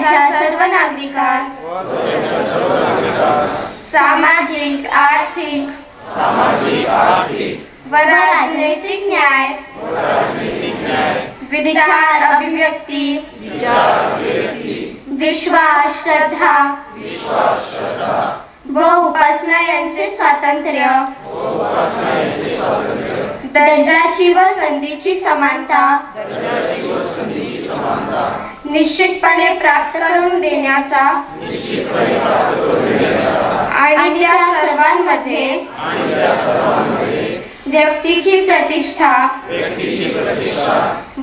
त्यांच्या सर्व नागरिकांस सामाजिक आर्थिक व राजनैतिक न्याय विचार अभिव्यक्ती विश्वास श्रद्धा व उपासना यांचे स्वातंत्र्य दर्जाची व संधीची समानता निश्चितपणे प्राप्त करून देण्याचा आणि त्या सर्वांमध्ये व्यक्तीची प्रतिष्ठा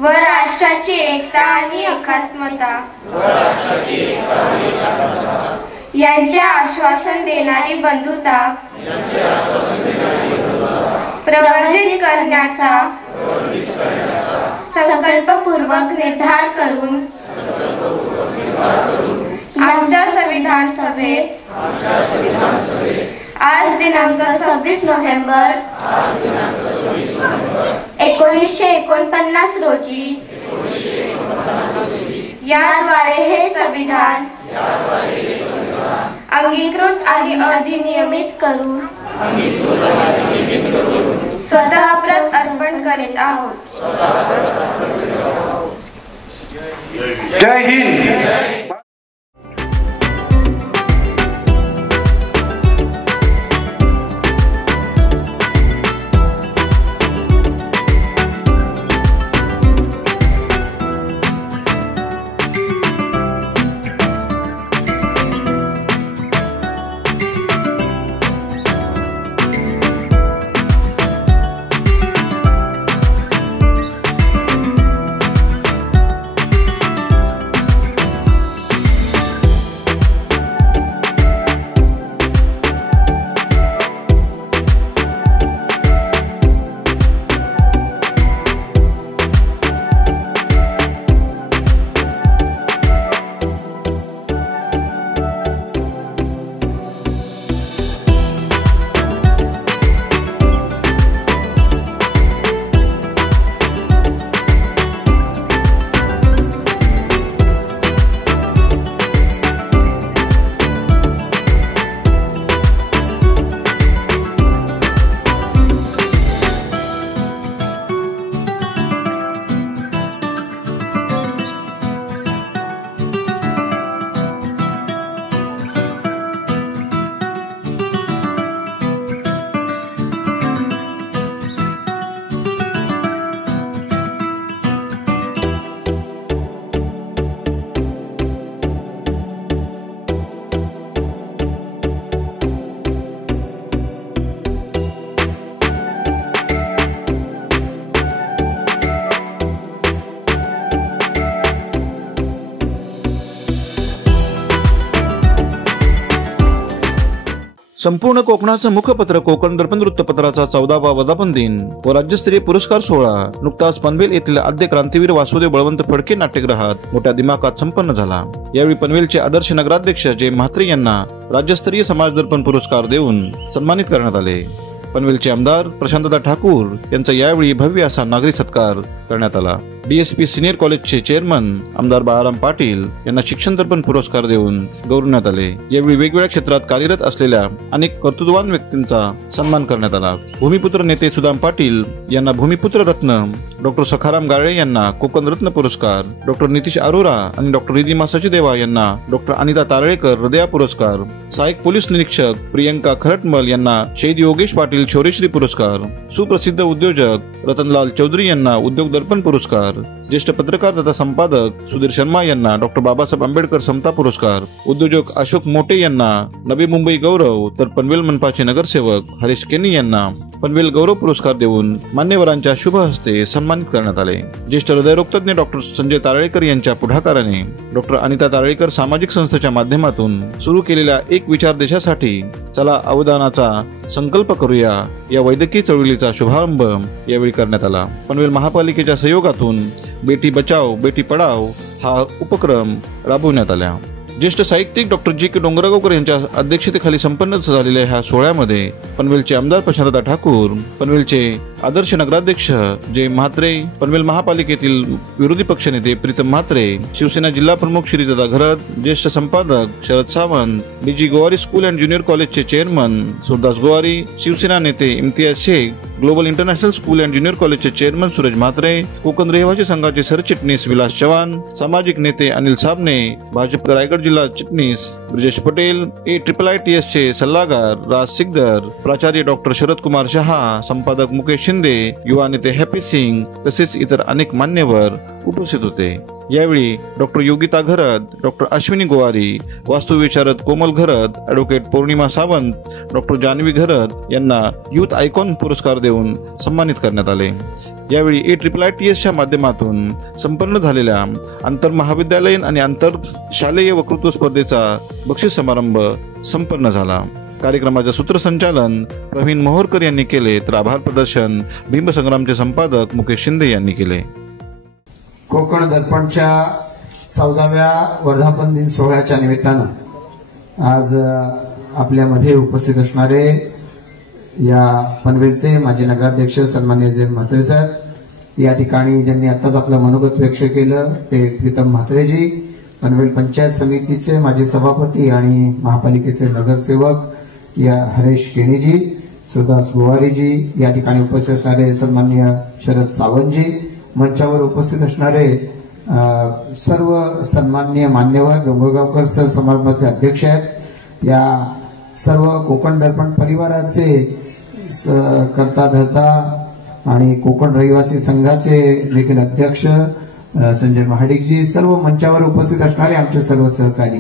व राष्ट्राची एकता आणि एकात्मता यांचे आश्वासन देणारी बंधुता प्रवर्धित करण्याचा संकल्पपूर्वक निर्धार करून आमच्या संविधान सभेत आज दिनांक 26 नोव्हेंबर 1949 रोजी याद्वारे हे संविधान अंगीकृत आणि अधिनियमित करून स्वतः प्रत अर्पण करीत आहोत। जय हिंद। संपूर्ण कोकणाचं मुखपत्र कोकण दर्पण वृत्तपत्राचा 14वा वर्धापन दिन व राज्यस्तरीय पुरस्कार सोहळा नुकताच पनवेल येथील आद्य क्रांतीवीर वासुदेव बळवंत फडके नाट्यगृहात मोठ्या दिमाखात संपन्न झाला। यावेळी पनवेलचे आदर्श नगराध्यक्ष जय म्हात्रे यांना राज्यस्तरीय समाज दर्पण पुरस्कार देऊन सन्मानित करण्यात आले। पनवेलचे आमदार प्रशांतदा ठाकूर यांचा यावेळी भव्य असा नागरी सत्कार करण्यात आला। डीएसपी सिनियर कॉलेजचे चेअरमन आमदार बाळाराम पाटील यांना शिक्षण दर्पण पुरस्कार देऊन गौरवण्यात आले। यावेळी वेगवेगळ्या क्षेत्रात कार्यरत असलेल्या अनेक कर्तृत्ववान व्यक्तींचा सन्मान करण्यात आला। भूमिपुत्र नेते सुदाम पाटील यांना भूमिपुत्र रत्न, डॉक्टर सखाराम गाळे यांना कोकण रत्न पुरस्कार, डॉक्टर नितीश अरोरा आणि डॉक्टर रिधिमा सचदेवा यांना डॉक्टर अनिता तारळेकर हृदया पुरस्कार, सहाय्यक पोलीस निरीक्षक प्रियंका खरटमल यांना शहीद योगेश पाटील शौर्यश्री पुरस्कार, सुप्रसिद्ध उद्योजक रतनलाल चौधरी यांना उद्योग दर्पण पुरस्कार, ज्येष्ठ पत्रकार तथा संपादक सुधीर शर्मा यांना डॉक्टर बाबासाहेब आंबेडकर समता पुरस्कार, उद्योजक अशोक मोटे यांना नवी मुंबई गौरव, तर पनवेल मनपाचे नगरसेवक हरीश केनी यांना पनवेल गौरव पुरस्कार देऊन मान्यवरांच्या शुभ हस्ते सन्मानित करण्यात आले। ज्येष्ठ हृदयरोगतज्ञ डॉक्टर संजय तारळेकर यांच्या पुढाकाराने डॉक्टर अनिता तारळेकर सामाजिक संस्थेच्या माध्यमातून सुरू केलेल्या एक विचार देशासाठी चला अवदानाचा संकल्प करूया या वैद्यकीय चळवळीचा शुभारंभ यावेळी करण्यात आला। पनवेल महापालिकेच्या सहयोगातून बेटी बचाव बेटी पढाव हा उपक्रम राबवण्यात आला। ज्येष्ठ साहित्यिक डॉक्टर जी.के. डोंगरगावकर यांच्या अध्यक्षतेखाली संपन्न झालेल्या ह्या सोहळ्यामध्ये पनवेलचे आमदार प्रशांतदा ठाकूर, पनवेलचे आदर्श नगराध्यक्ष जय म्हात्रे, पनवेल महापालिकेतील विरोधी पक्षनेते प्रीतम म्हात्रे, शिवसेना जिल्हा प्रमुख श्रीदादा घरत, ज्येष्ठ संपादक Sharad Sawant, DG. Gowari school and junior कॉलेजचे चेअरमन सुरदास गोवारी, शिवसेना नेते Imtiaz Shaikh, global international school and junior कॉलेजचे चेअरमन सूरज म्हात्रे, कोकण रहिवासी संघाचे सरचिटणीस विलास चव्हाण, सामाजिक नेते अनिल साबणे, भाजप रायगड जिल्हा चिटणीस ब्रिजेश पटेल, AIIITS चे सल्लागार राज सिकदर, प्राचार्य डॉक्टर शरद कुमार शहा, संपादक मुकेश शिंदे, युवा नेते हॅपी सिंग तसेच इतर अनेक मान्यवर उपस्थित होते। यावेळी डॉक्टर योगिता घरत, डॉक्टर अश्विनी गोवारी, वास्तुविशारद कोमल घरत, ॲडव्होकेट पौर्णिमा सावंत, डॉक्टर जानवी घरत यांना युथ आयकॉन पुरस्कार देऊन सन्मानित करण्यात आले। यावेळी AIIITS च्या माध्यमातून संपन्न झालेल्या आंतर महाविद्यालयीन आणि आंतर शालेय वक्तृत्व स्पर्धेचा बक्षीस समारंभ संपन्न झाला। कार्यक्रमाचे सूत्रसंचालन प्रवीण मोहोरकर यांनी केले तर आभार प्रदर्शन भीमसंग्रामचे संपादक मुकेश शिंदे यांनी केले। कोकण दर्पणच्या 14व्या वर्धापन दिन सोहळ्याच्या निमित्तानं आज आपल्यामध्ये उपस्थित असणारे या पनवेलचे माजी नगराध्यक्ष सन्माननीय जय म्हात्रे साहेब, या ठिकाणी ज्यांनी आताच आपलं मनोगत व्यक्त केलं ते प्रीतम म्हात्रेजी, पनवेल पंचायत समितीचे माजी सभापती आणि महापालिकेचे नगरसेवक या हरेश केणीजी, सुरदास गोवारीजी, या ठिकाणी उपस्थित असणारे सन्माननीय शरद सावंतजी, मंचावर उपस्थित असणारे सर्व सन्माननीय मान्यवर, डोंगरगावकर सर समारंभाचे अध्यक्ष आहेत, या सर्व कोकण दर्पण परिवाराचे करता धरता आणि कोकण रहिवासी संघाचे देखील अध्यक्ष संजय महाडिकजी, सर्व मंचावर उपस्थित असणारे आमचे सर्व सहकारी,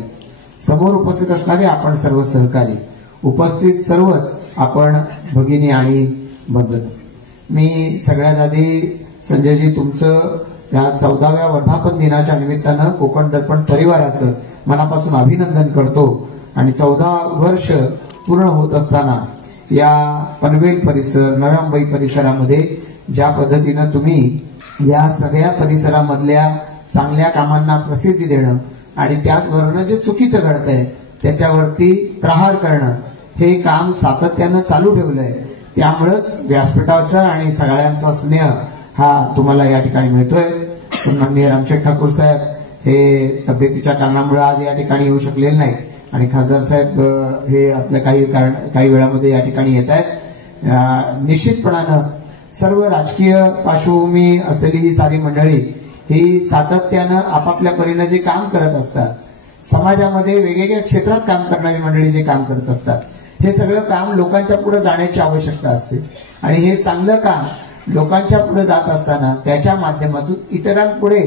समोर उपस्थित असणारे आपण सर्व सहकारी, उपस्थित सर्वच आपण भगिनी आणि बंधू, मी सगळ्यात आधी संजयजी तुमचं या 14व्या वर्धापन दिनाच्या निमित्तानं कोकण दर्पण परिवाराचं मनापासून अभिनंदन करतो आणि 14 वर्ष पूर्ण होत असताना या पनवेल परिसर, नव्या मुंबई परिसरामध्ये ज्या पद्धतीनं तुम्ही या सगळ्या परिसरामधल्या चांगल्या कामांना प्रसिद्धी देणं आणि त्याचबरोबर जे चुकीचं घडतंय त्याच्यावरती प्रहार करणं हे काम सातत्यानं चालू ठेवलंय। त्यामुळेच व्यासपीठाचा आणि सगळ्यांचा स्नेह हा तुम्हाला या ठिकाणी मिळतोय। सन्माननीय रामशेठ ठाकूर साहेब हे तब्येतीच्या कारणामुळे आज या ठिकाणी येऊ शकलेले नाही आणि खासदार साहेब हे आपल्या काही वेळामध्ये या ठिकाणी येत आहेत। निश्चितपणानं सर्व राजकीय पार्श्वभूमी असलेली ही सारी मंडळी ही सातत्यानं आपापल्या परीने जे काम करत असतात, समाजामध्ये वेगवेगळ्या क्षेत्रात काम करणारी मंडळी जे काम करत असतात, हे सगळं काम लोकांच्या पुढे जाण्याची आवश्यकता असते आणि हे चांगलं काम लोकांच्या पुढे जात असताना त्याच्या माध्यमातून इतरांपुढे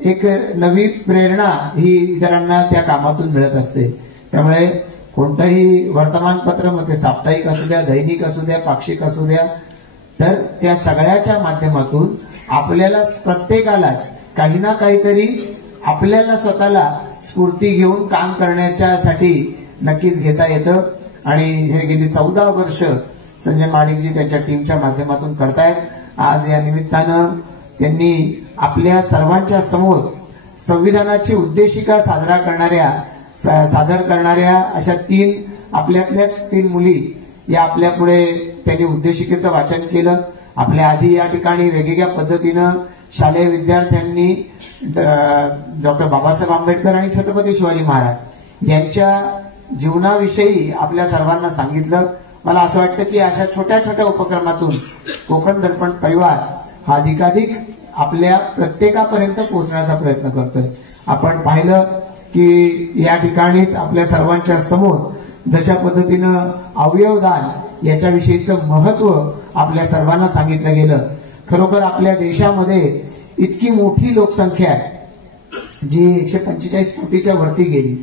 एक नवी प्रेरणा ही इतरांना त्या कामातून मिळत असते। त्यामुळे कोणतंही वर्तमानपत्र, मग ते साप्ताहिक असू द्या, दैनिक असू द्या, पाक्षिक असू द्या, तर त्या सगळ्याच्या माध्यमातून आपल्याला प्रत्येकालाच काही ना काहीतरी आपल्याला स्वतःला स्फूर्ती घेऊन काम करण्याच्यासाठी नक्कीच घेता येतं आणि हे गेली 14 वर्ष संजय महाडिकजी त्यांच्या टीमच्या माध्यमातून करतायत। आज या निमित्तानं त्यांनी आपल्या सर्वांच्या समोर संविधानाची उद्देशिका सादर करणाऱ्या अशा आपल्यातल्याच 3 मुली या आपल्या पुढे त्यांनी उद्देशिकेचं वाचन केलं। आपल्या आधी या ठिकाणी वेगवेगळ्या पद्धतीनं शालेय विद्यार्थ्यांनी डॉक्टर बाबासाहेब आंबेडकर आणि छत्रपती शिवाजी महाराज यांच्या जीवनाविषयी आपल्या सर्वांना सांगितलं। मला असं वाटतं की अशा छोट्या छोट्या उपक्रमातून कोकण दर्पण परिवार हा अधिकाधिक आपल्या प्रत्येकापर्यंत पोहोचण्याचा प्रयत्न करतोय। आपण पाहिलं की या ठिकाणीच आपल्या सर्वांच्या समोर जशा पद्धतीनं अवयवदान याच्याविषयीचं महत्व आपल्या सर्वांना सांगितलं गेलं। खरोखर आपल्या देशामध्ये इतकी मोठी लोकसंख्या आहे जी 145 कोटीच्या वरती गेली,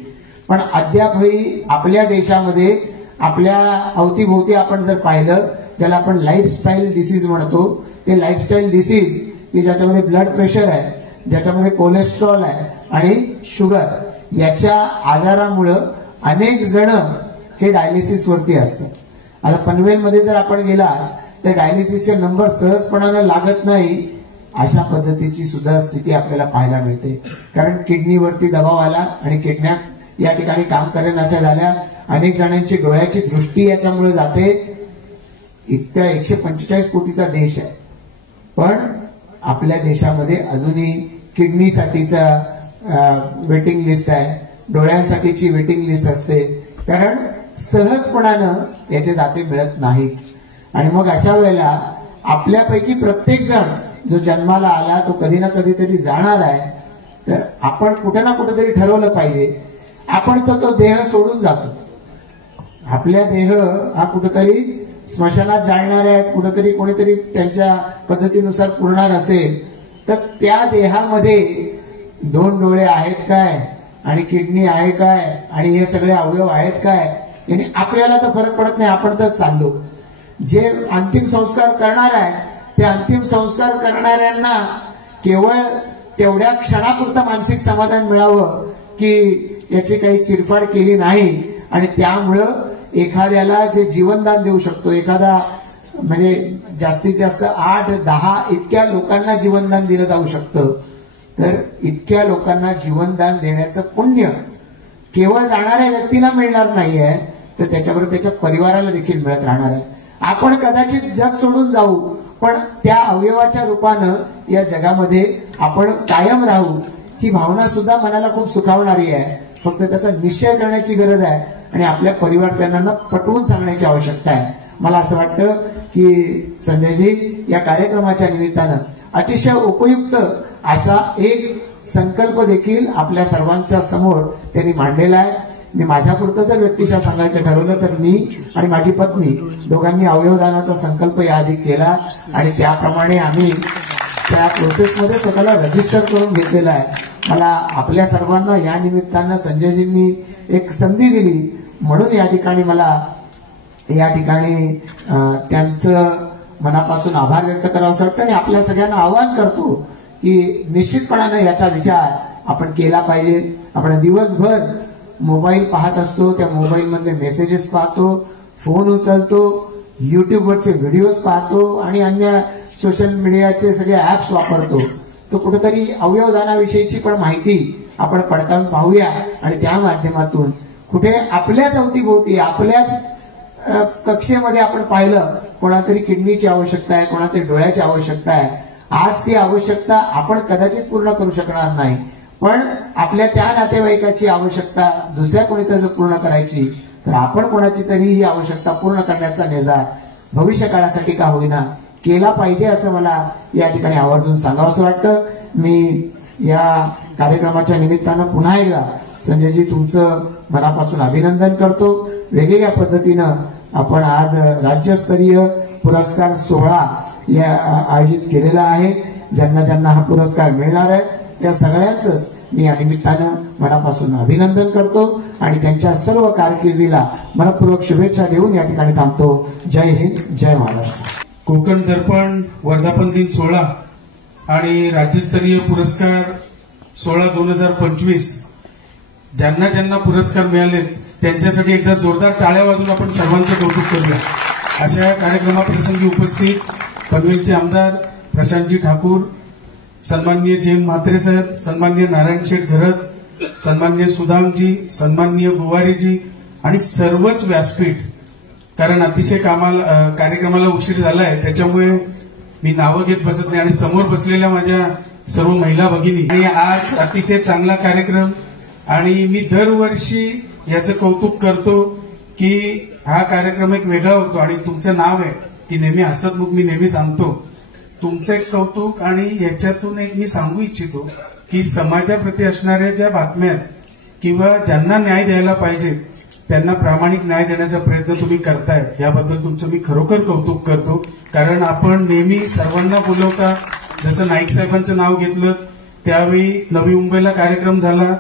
पण अद्यापही आपल्या देशामध्ये आपल्या अवतीभोवती आपण जर पाहिलं, ज्याला आपण लाईफस्टाईल डिसीज म्हणतो, ते लाईफस्टाईल डिसीज की ज्याच्यामध्ये ब्लड प्रेशर आहे, ज्याच्यामध्ये कोलेस्ट्रॉल आहे आणि शुगर याच्या आजारामुळं अनेक जण हे डायलिसिस वरती असतात। आता पनवेलमध्ये जर आपण गेला तर डायलिसिसचे नंबर सहजपणाने लागत नाही, अशा पद्धतीची सुद्धा स्थिती आपल्याला पाहायला मिळते। कारण किडनीवरती दबाव आला आणि या ठिकाणी काम करेनाशा झाल्या. अनेक जणांची डोळ्याची दृष्टी याच्यामुळे जाते. इतका 145 कोटीचा देश आहे, पण आपल्या देशामध्ये अजूनही किडनीसाठीचा वेटिंग लिस्ट आहे, डोळ्यांसाठीची वेटिंग लिस्ट असते, कारण सहजपणानं याचे दाते मिळत नाहीत. आणि मग अशा वेळेला आपल्यापैकी प्रत्येक जण जो जन्माला आला तो कधी ना कधीतरी जाणार आहे. तर आपण कुठे ना कुठेतरी ठरवलं पाहिजे, आपण तो देह सोडून जातो. आपल्या देह हा कुठेतरी स्मशानात जाणार आहेत, कुठेतरी कोणीतरी त्यांच्या पद्धतीनुसार पुरणार असेल, तर त्या देहामध्ये 2 डोळे आहेत काय, आणि किडनी आहे काय, आणि हे सगळे अवयव आहेत काय, यानी आपल्याला तर फरक पडत नाही. आपण तर चाललो. जे अंतिम संस्कार करणार आहेत ते अंतिम संस्कार करणाऱ्यांना केवळ तेवढ्या क्षणापुरतं मानसिक समाधान मिळावं की याची काही चिरफाड केली नाही, आणि त्यामुळं एखाद्याला जे जीवनदान देऊ शकतो, एखादा म्हणजे जास्तीत जास्त 8-10 इतक्या लोकांना जीवनदान दिलं जाऊ शकतं. तर इतक्या लोकांना जीवनदान देण्याचं पुण्य केवळ जाणाऱ्या व्यक्तीला मिळणार नाहीये, तर त्याच्याबरोबर त्याच्या परिवाराला देखील मिळत राहणार आहे. आपण कदाचित जग सोडून जाऊ, पण त्या अवयवाच्या रूपानं या जगामध्ये आपण कायम राहू, ही भावना सुद्धा मनाला खूप सुखावणारी आहे. फक्त त्याचा निश्चय करण्याची गरज आहे आणि आपल्या परिवारजनांना पटवून सांगण्याची आवश्यकता आहे. मला असं वाटतं की संजयजी या कार्यक्रमाच्या निमित्तानं अतिशय उपयुक्त असा एक संकल्प देखील आपल्या सर्वांच्या समोर त्यांनी मांडलेला आहे. मी माझ्यापुरतं जर व्यक्तिशः सांगायचं ठरवलं तर मी आणि माझी पत्नी दोघांनी अवयवदानाचा संकल्प याआधी केला आणि त्याप्रमाणे आम्ही त्या प्रोसेसमध्ये स्वतःला रजिस्टर करून घेतलेला आहे. मला आपल्या सर्वांना या निमित्तानं संजयजींनी एक संधी दिली म्हणून या ठिकाणी मला त्यांचं मनापासून आभार व्यक्त करावं असं वाटतं आणि आपल्या सगळ्यांना आवाहन करतो की निश्चितपणानं याचा विचार आपण केला पाहिजे. आपण दिवसभर मोबाईल पाहत असतो, त्या मोबाईल मधले मेसेजेस पाहतो, फोन उचलतो, युट्यूबवरचे व्हिडिओज पाहतो आणि अन्य सोशल मीडियाचे सगळे ऍप्स वापरतो. तो कुठेतरी अवयवदानाविषयीची पण माहिती आपण पडताळून पाहूया आणि त्या माध्यमातून कुठे आपल्याच अवतीभोवती आपल्याच कक्षेमध्ये आपण पाहिलं कोणातरी किडनीची आवश्यकता आहे, कोणातरी डोळ्याची आवश्यकता आहे. आज ती आवश्यकता आपण कदाचित पूर्ण करू शकणार नाही, पण आपल्या त्या नातेवाईकाची आवश्यकता दुसऱ्या कोणीतरी जर पूर्ण करायची तर आपण कोणाची तरी ही आवश्यकता पूर्ण करण्याचा निर्धार भविष्य काळासाठी का होईना केला पाहिजे असं मला या ठिकाणी आवर्जून सांगावंसं वाटतं. मी या कार्यक्रमाच्या निमित्तानं पुन्हा एकदा संजयजी तुमचं मनापासून अभिनंदन करतो. वेगवेगळ्या पद्धतीनं आपण आज राज्यस्तरीय पुरस्कार सोहळा आयोजित केलेला आहे. ज्यांना ज्यांना हा पुरस्कार मिळणार आहे त्या सगळ्यांचंच मी या निमित्तानं मनापासून अभिनंदन करतो आणि त्यांच्या सर्व कारकिर्दीला मनपूर्वक शुभेच्छा देऊन या ठिकाणी थांबतो. जय हिंद, जय महाराष्ट्र. कोकण दर्पण वर्धापन दिन सोहळा आणि राज्यस्तरीय पुरस्कार सोहळा 2025 ज्यांना ज्यांना पुरस्कार मिळालेत त्यांच्यासाठी एकदा जोरदार टाळ्या वाजून आपण सर्वांचं कौतुक करूया. अशा कार्यक्रमाप्रसंगी उपस्थित पनवेलचे आमदार प्रशांतजी ठाकूर, सन्माननीय जयंत म्हात्रे साहेब, सन्माननीय नारायण शेठ घरत, सन्माननीय सुदामजी, सन्माननीय गुवारीजी आणि सर्वच व्यासपीठ, कारण अतिशय कार्यक्रमाला उशीर झालाय त्याच्यामुळे मी नावं घेत बसत नाही, आणि समोर बसलेल्या माझ्या सर्व महिला भगिनी, आणि आज अतिशय चांगला कार्यक्रम. आणि मी दरवर्षी याचं कौतुक करतो की हा कार्यक्रम एक वेगळा होतो आणि तुमचं नाव आहे की नेहमी हसतमुख मी नेहमी सांगतो तुमचं एक कौतुक. आणि याच्यातून एक मी सांगू इच्छितो की समाजाप्रती असणाऱ्या ज्या बातम्या किंवा ज्यांना न्याय द्यायला पाहिजे त्यांना प्रामाणिक न्याय देण्याचा प्रयत्न तुम्ही करताय, याबद्दल तुमचं मी खरोखर कौतुक करतो. कारण आपण नेहमी सर्वांना बोलवता, जसं नाईक साहेबांचं नाव घेतलं त्यावेळी नवी मुंबईला कार्यक्रम झाला,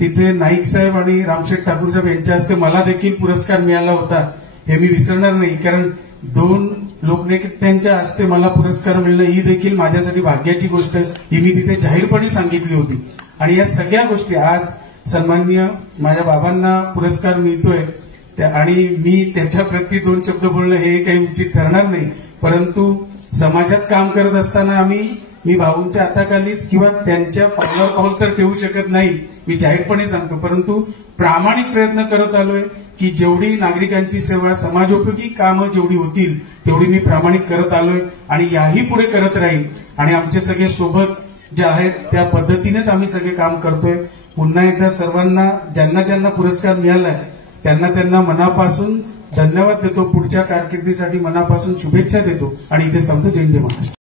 तिथे नाईक साहेब आणि रामशेठ ठाकूर साहेब यांच्या हस्ते मला देखील पुरस्कार मिळाला होता. हे मी विसरणार नाही, कारण 2 लोकनेत्यांच्या हस्ते मला पुरस्कार मिळणं ही देखील माझ्यासाठी भाग्याची गोष्ट ही मी तिथे जाहीरपणे सांगितली होती. आणि या सगळ्या गोष्टी आज सन्माननीय माझ्या बाबांना पुरस्कार मिळतोय आणि मी त्याच्याप्रती 2 शब्द बोलणं हे काही उचित ठरणार नाही, परंतु समाजात काम करत असताना आम्ही मी भाऊंच्या हाताखालीच किंवा त्यांच्या पावलावर पाऊल तर ठेवू शकत नाही, मी जाहीरपणे सांगतो, परंतु प्रामाणिक प्रयत्न करत आलोय की जेवढी नागरिकांची सेवा, समाजोपयोगी कामं जेवढी होतील तेवढी मी प्रामाणिक करत आलोय आणि याही पुढे करत राहील. आणि आमचे सगळे सोबत जे आहेत त्या पद्धतीनेच आम्ही सगळे काम करतोय. पुन्हा एकदा सर्वांना ज्यांना ज्यांना पुरस्कार मिळालाय त्यांना मनापासून धन्यवाद देतो. पुढच्या कारकिर्दीसाठी मनापासून शुभेच्छा देतो आणि इथेच थांबतो. जय जय महाराष्ट्र.